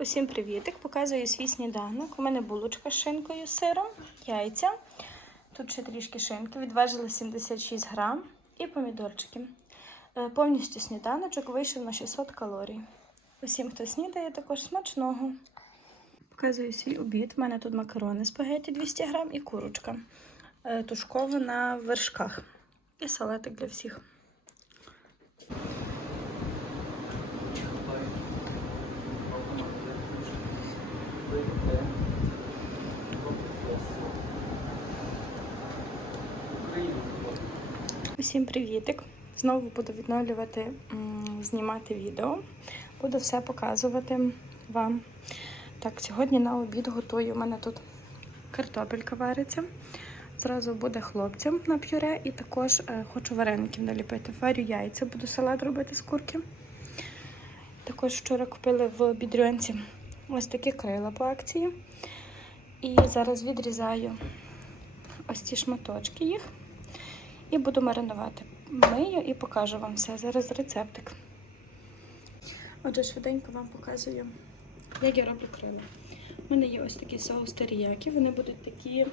Усім привітик! Показую свій сніданок. У мене булочка з шинкою, сиром, яйця. Тут ще трішки шинки. Відважила 76 грам і помідорчики. Е, Повністю сніданочок вийшов на 600 калорій. Усім, хто снідає, також смачного. Показую свій обід. У мене тут макарони спагеті 200 грам і курочка. Е, Тушкована в вершках. І салатик для всіх. Усім привітик! Знову буду відновлювати, знімати відео. Буду все показувати вам. Так, сьогодні на обід готую. У мене тут картопелька вариться. Зразу буде хлопцям на пюре і також е, хочу вареників наліпити. Варю яйця, буду салат робити з курки. Також вчора купили в бідрюнці ось такі крила по акції. І зараз відрізаю ось ці шматочки їх. І буду маринувати. Мию і покажу вам все. Зараз рецептик. Отже, швиденько вам показую, як я роблю крила. У мене є ось такі соус теріякі. Вони будуть такі м,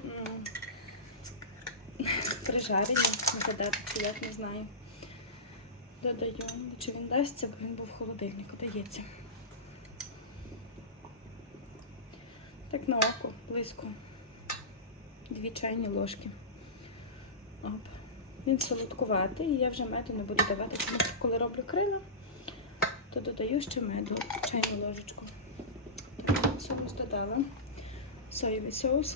прижарені, нагадати, як не знаю. Додаю, чи він дасться, бо він був в холодильнику, дається. Так на око, близько. Дві чайні ложки. Оп. Він солодкуватий, і я вже меду не буду давати, тому що коли роблю крила, то додаю ще меду, чайну ложечку. Соус додала. Соєвий соус.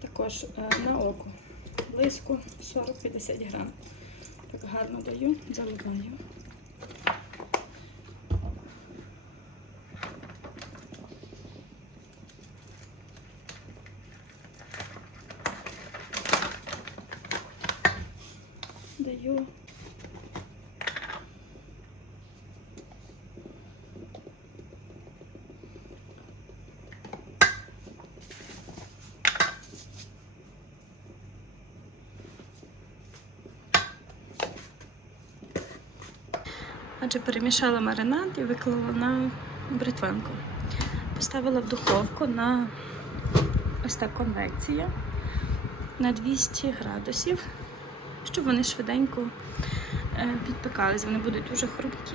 Також е, на око. Близько 40-50 грам. Так гарно даю, заливаю. Даю. Отже, перемішала маринад і виклала на бритвенку. Поставила в духовку на ось так конвекція на 200 градусів, щоб вони швиденько е, підпекались. Вони будуть дуже хрупкі.